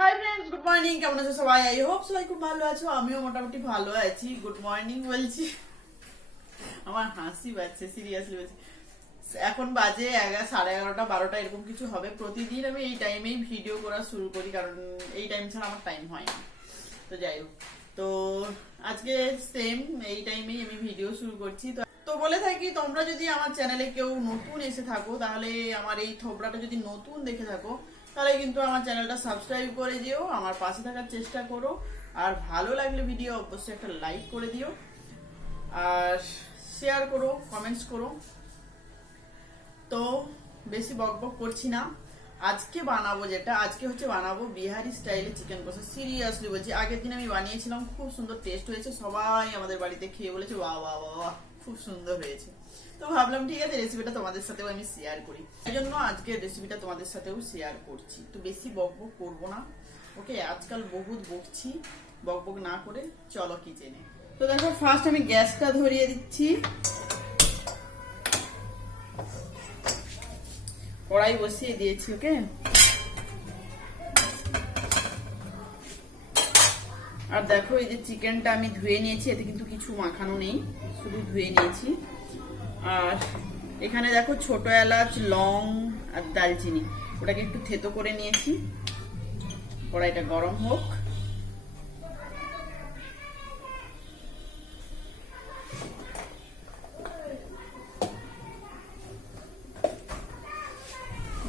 Hi friends, good morning. কেমন আছো সবাই? আই হোপ সবাই খুব ভালো আছো। আমিও মোটামুটি ভালো আছি। গুড মর্নিং বলছি, আমার হাসি পাচ্ছে, সিরিয়াসলি বলছি। এখন বাজে 11:30, 12টা এরকম কিছু হবে। প্রতিদিন আমি এই টাইমেই ভিডিও করা শুরু করি, কারণ এই টাইম ছাড়া আমার টাইম হয় না। তো যাই হোক, তো আজকে সেম এই টাইমেই আমি ভিডিও শুরু করছি। তো বলে থাকি, তোমরা যদি আমার চ্যানেলে কেউ নতুন এসে থাকো, তাহলে আমার এই থোবড়াটা যদি নতুন দেখে থাকো, তাহলে কিন্তু আমার চ্যানেলটা সাবস্ক্রাইব করে দিও, আমার পাশে থাকার চেষ্টা করো। আর ভালো লাগলে ভিডিও অবশ্যই একটা লাইক করে দিও, আর শেয়ার করো, কমেন্টস করো। তো বেশি বকবক করছি না। আজকে বানাবো বিহারি স্টাইলে চিকেন কষা। সিরিয়াসলি বলছি, আগের দিন আমি বানিয়েছিলাম, খুব সুন্দর টেস্ট হয়েছে। সবাই আমাদের বাড়িতে খেয়ে বলেছে বাহ বাহ বাহ বাহ, খুব সুন্দর হয়েছে। তো ভাবলাম ঠিক আছে, রেসিপিটা তোমাদের সাথেও আমি শেয়ার করি। এই জন্য আজকে রেসিপিটা তোমাদের সাথেও শেয়ার করছি। তো বেশি বকবক করবো না, ওকে? আজকাল বহুত বকছি, বকবক না করে চলো কিচেনে। তো দেখো, ফার্স্ট আমি গ্যাসটা ধরিয়ে দিচ্ছি। কড়াই বসিয়ে দিয়েছি, ওকে? আর দেখো, এই যে চিকেনটা আমি ধুয়ে নিয়েছি, এতে কিন্তু কিছু মাখানো নেই, শুধু ধুয়ে নিয়েছি। আর এখানে দেখো, ছোট এলাচ, লং আর দালচিনি, ওটাকে একটু থেতো করে নিয়েছি। কড়াইটা গরম হোক।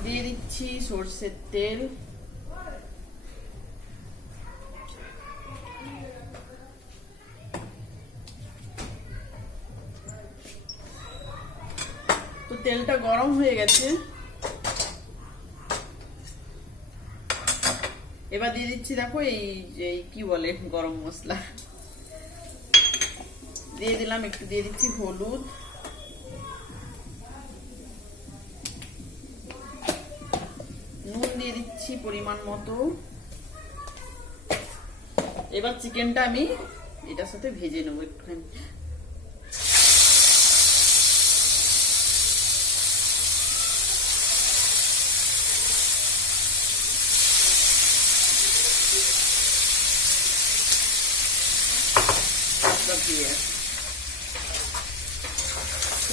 দিয়ে দিচ্ছি সর্ষের তেল। তো তেলটা গরম হয়ে গেছে, এবার দিয়ে দিচ্ছি দেখো এই যে কি বলে, গরম মশলা দিয়ে দিলাম। একটু দিয়ে দিচ্ছি হলুদ, নুন দিয়ে দিচ্ছি পরিমাণ মতো। এবার চিকেনটা আমি এটার সাথে ভেজে নেবো একটুখানি।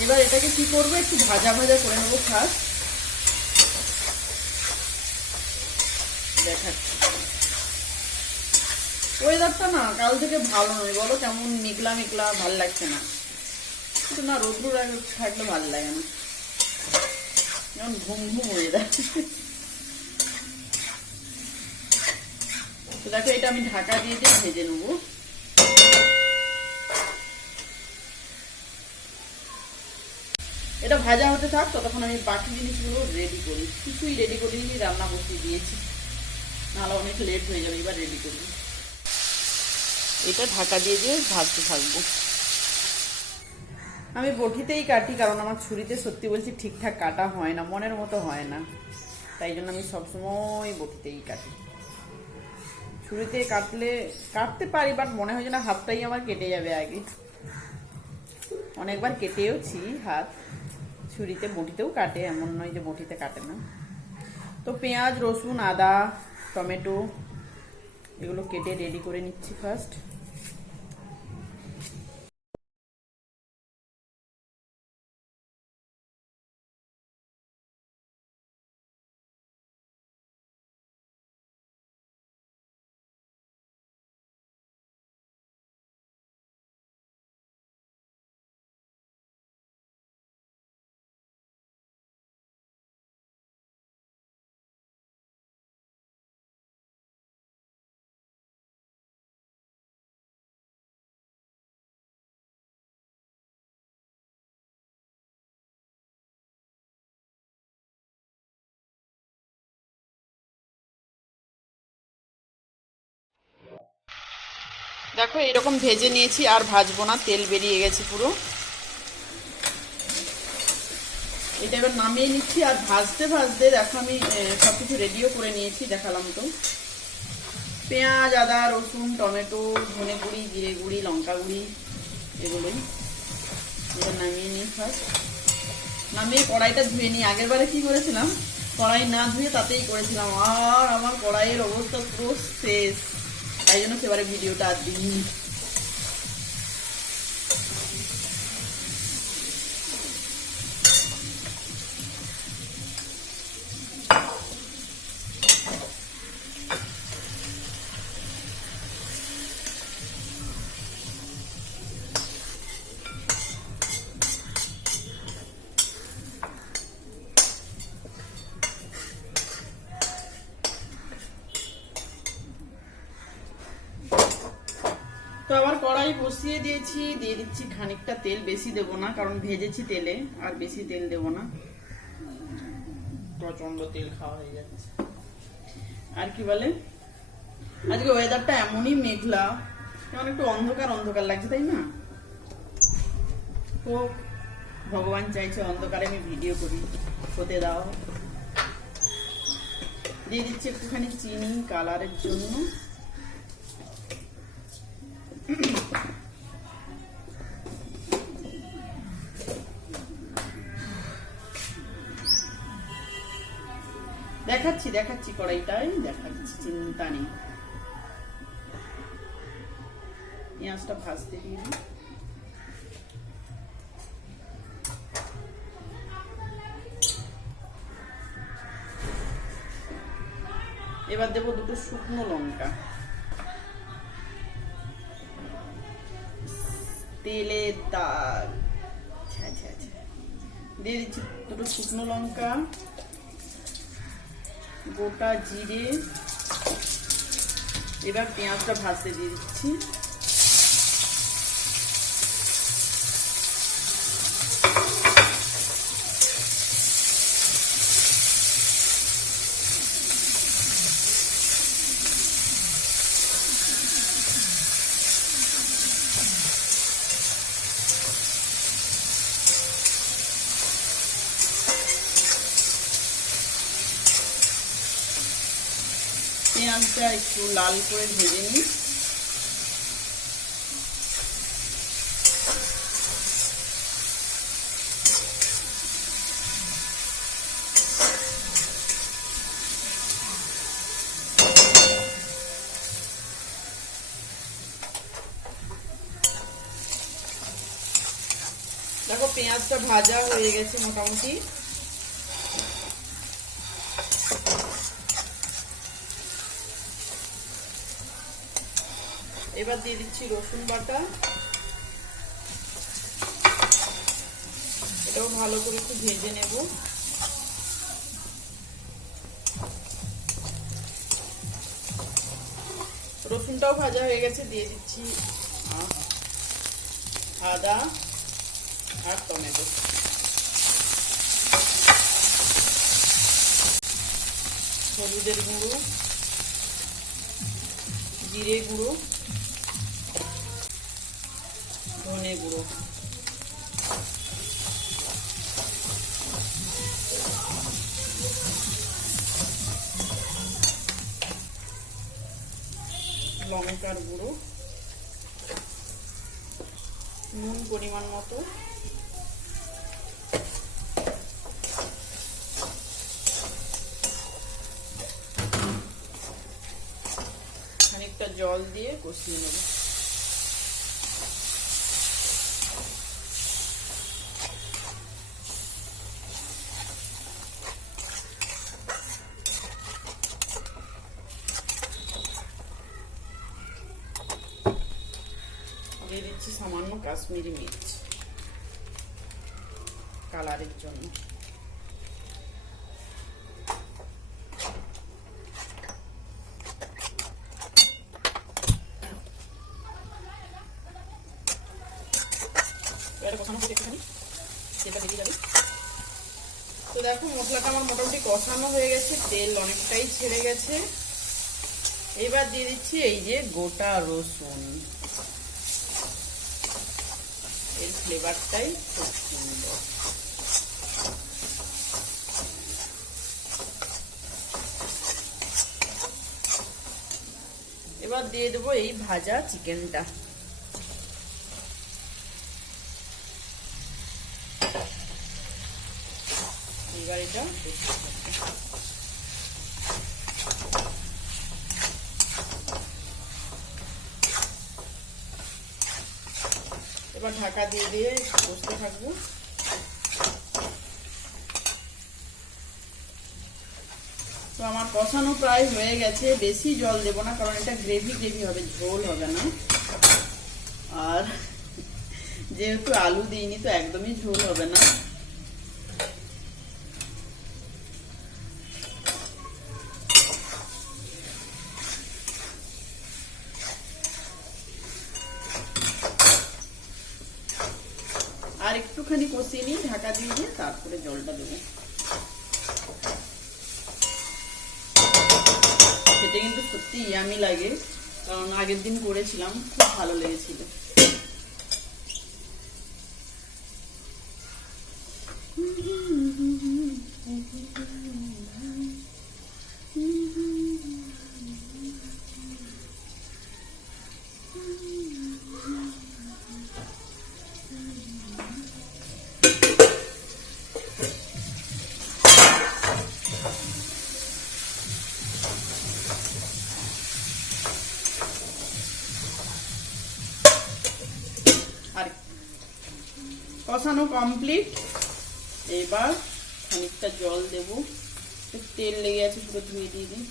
এবার এটাকে কি করবো, একটু ভাজা ভাজা করে নেবো ফার্স্ট। দেখাচ্ছি, ওয়েদারটা না কাল থেকে ভালো নয়, বলো? কেমন মেঘলা মেঘলা, ভাল লাগছে না। কিন্তু না, রোদ্রুর থাকলে ভালো লাগে না, যেমন ঘুম ঘুম ওয়েদার। তো দেখো, এটা আমি ঢাকা দিয়ে ভেজে নেবো। এটা ভাজা হতে থাক, ততক্ষণ আমি বাকি জিনিসগুলো রেডি করি। কিছুই রেডি করিনি, রান্না বসিয়ে দিয়েছি, নাহলে অনেক লেট হয়ে যাবে। এবার রেডি করি, এটা ঢাকা দিয়ে ভাজতে থাকবো। আমি বটিতেই কাটি, কারণ আমার ছুরিতে সত্যি বলছি ঠিকঠাক কাটা হয় না, মনের মতো হয় না। তাই জন্য আমি সবসময় বটিতেই কাটি। ছুরিতে কাটতে পারি, বাট মনে হয় না হাতটাই আমার কেটে যাবে আগে। অনেকবার কেটেওছি হাত, ছুরিতে। বটিতেও কাটে, এমন নয় যে বটিতে কাটে না। তো পেঁয়াজ, রসুন, আদা, টমেটো এগুলো কেটে রেডি করে নিচ্ছি ফার্স্ট। দেখো, এরকম ভেজে নিয়েছি, আর ভাজবো না, তেল বেরিয়ে গেছে পুরো। এটা এবার নামিয়ে নিচ্ছি। আর ভাজতে ভাজতে দেখো, আমি সবকিছু রেডিও করে নিয়েছি, দেখালাম তো। পেঁয়াজ, আদা, রসুন, টমেটো, ধনে গুঁড়ি, জিরে গুঁড়ি, লঙ্কা গুঁড়ি, এগুলোই। এটা নামিয়ে নিই ফার্স্ট। নামিয়ে কড়াইটা ধুয়ে নিই। আগের বারে কি করেছিলাম, কড়াই না ধুয়ে তাতেই করেছিলাম, আর আমার কড়াইয়ের অবস্থা পুরো শেষ, তাই জন্য সেবারে ভিডিওটা আর দিইনি। তো আবার কড়াই বসিয়ে দিয়েছি, দিয়ে দিচ্ছি খানিকটা তেল, বেশি দেবো না কারণ ভেজেছি তেলে, আর বেশি তেল দেবো না, প্রচন্ড তেল খাওয়া হয়ে যাচ্ছে। আর কি বলে, আজকে ওয়েদারটা এমনই মেঘলা, যেমন একটু অন্ধকার অন্ধকার লাগছে, তাই না? তো ভগবান চাইছে অন্ধকারে আমি ভিডিও করি, হতে দাও। দিয়ে দিচ্ছি একটুখানি চিনি কালারের জন্য। দেখাচ্ছি দেখাচ্ছি কড়াইটাই দেখাচ্ছি, চিন্তা নেই। পেঁয়াজটা ভাজতে দিয়ে দিই। এবার দেবো দুটো শুকনো লঙ্কা, তেলের দাগ, দিয়ে দিচ্ছি দুটো শুকনো লঙ্কা, গোটা জিরে। এবার পেঁয়াজটা ভাজতে দিয়ে দিচ্ছি। পেঁয়াজটা একটু লাল করে ভেজে নিই। দেখো পেঁয়াজটা ভাজা হয়ে গেছে মোটামুটি। এবার দিয়ে দিচ্ছি রসুন বাটা, এটাও ভালো করে একটু ভেজে নেব। রসুনটাও ভাজা হয়ে গেছে, দিয়ে দিচ্ছি আদা আর টমেটো। হলুদের গুঁড়ো, জিরে গুঁড়ো, ধনে গুঁড়ো, লঙ্কার গুঁড়ো, নুন পরিমাণ মতো, খানিকটা জল দিয়ে কষিয়ে নেব। দিয়ে দিচ্ছি সামান্য কাশ্মীরি মির্চ কালারের জন্য। তো দেখো মশলাটা আমার মোটামুটি কষানো হয়ে গেছে, তেল অনেকটাই ছেড়ে গেছে। এবার দিয়ে দিচ্ছি এই যে গোটা রসুন, এর ফ্লেভারটাই খুব সুন্দর। এবার দিয়ে দেবো এই ভাজা চিকেনটা। এবার এটা এবার ঢাকা দিয়ে দিয়ে কষতে থাকবো। তো আমার কষানো প্রায় হয়ে গেছে, বেশি জল দেবো না কারণ এটা গ্রেভি গ্রেভি হবে, ঝোল হবে না। আর যেহেতু আলু দিইনি তো একদমই ঝোল হবে না। আর একটুখানি কষিয়ে নিই ঢাকা দিয়ে দিয়ে, তারপরে জলটা দেবো। খেতে কিন্তু সত্যি ইয়ামি লাগে, কারণ আগের দিন করেছিলাম, খুব ভালো লেগেছিল। আর কষানো কমপ্লিট। এবার খানিকটা জল দেব, তেল লেগে আছে পুরো, ধুয়ে দিয়ে দিই।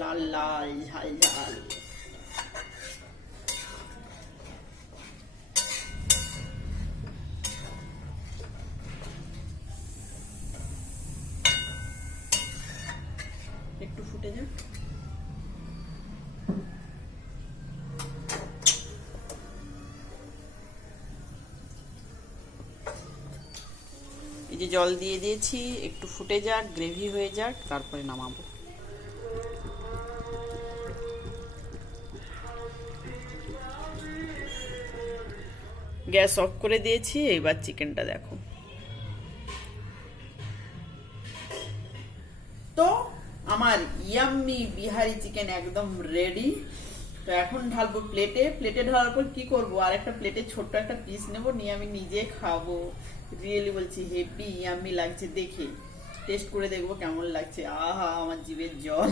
লাল লাল ঝাল ঝাল। একটু ফুটে যাক। এই যে জল দিয়ে দিয়েছি, একটু ফুটে যাক, গ্রেভি হয়ে যাক, তারপরে নামাবো। গ্যাস অফ করে দিয়েছি, এবার চিকেনটা দেখো। তো আমার ইয়াম্মি বিহারি চিকেন একদম রেডি। তো এখন ঢালবো প্লেটে। প্লেটে ঢালার পর কি করব, আর একটা প্লেটে ছোট্ট একটা পিস নেব, নিয়ে আমি নিজে খাবো। রিয়েলি বলছি হেভি ইয়াম্মি লাগছে, দেখে টেস্ট করে দেখবো কেমন লাগছে। আহা, আমার জিভের জল।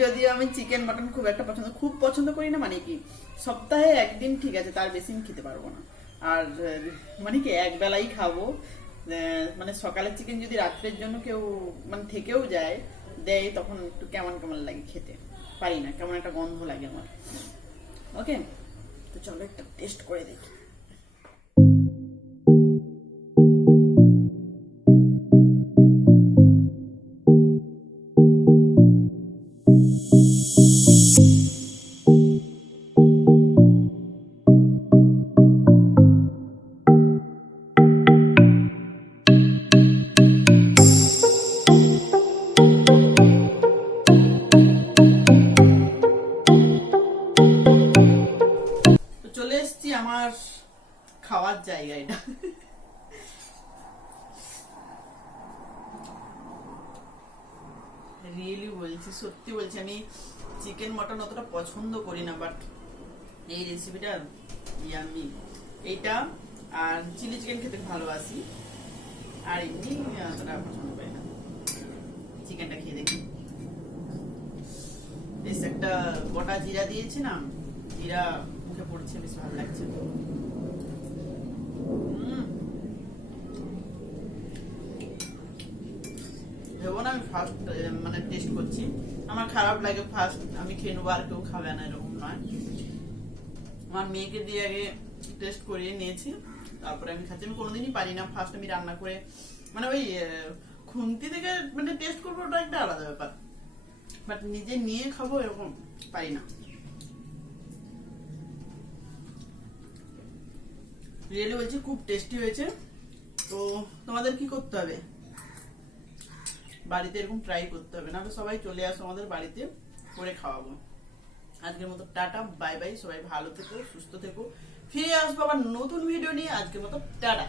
যদিও আমি চিকেন মাটন খুব পছন্দ করি না, মানে কি সপ্তাহে একদিন ঠিক আছে, তার বেশি আমি খেতে পারবো না। আর মানে কি এক বেলাই খাবো, মানে সকালের চিকেন যদি রাত্রের জন্য কেউ মানে থেকেও যায় দেয়, তখন একটু কেমন কেমন লাগে, খেতে পারি না, কেমন একটা গন্ধ লাগে আমার। ওকে, তো চলো একটা টেস্ট করে দেখি। চলে এসছি আমার খাওয়ার জায়গা, এটা রিয়েলি বলছি, সত্যি বলছি, আমি চিকেন মটন অতটা পছন্দ করি না, বাট এই রেসিপিটা ইয়াম্মি। এইটা আর চিলি চিকেন খেতে ভালোবাসি, আর এমনি অতটা পছন্দ করি না। চিকেনটা খেয়ে দেখি। বেশ একটা গোটা জিরা দিয়েছি না, জিরা মুখে পড়ছে, বেশ ভালো লাগছে। ভেবো না আমি ফার্স্ট মানে টেস্ট করছি, আমার খারাপ লাগে ফার্স্ট আমি খেয়ে নেবো আর কেউ খাবে না, এরকম নয়। আমার মেয়েকে দিয়ে আগে টেস্ট করিয়ে নিয়েছি, তারপরে আমি খাচ্ছি। আমি কোনোদিনই পারি না ফার্স্ট আমি রান্না করে, মানে ওই খুন্তি থেকে মানে টেস্ট করবো, ওটা একটা আলাদা ব্যাপার, বাট নিজে নিয়ে খাবো এরকম পারি না। রিয়েলি বলছি খুব টেস্টি হয়েছে। তো তো তোমাদের কি করতে হবে, বাড়িতে এরকম ট্রাই করতে হবে, নাহলে সবাই চলে আসো আমাদের বাড়িতে, করে খাওয়াবো। আজকের মতো টাটা বাই বাই, সবাই ভালো থেকো, সুস্থ থেকো, ফিরে আসবো আবার নতুন ভিডিও নিয়ে। আজকের মতো টাটা।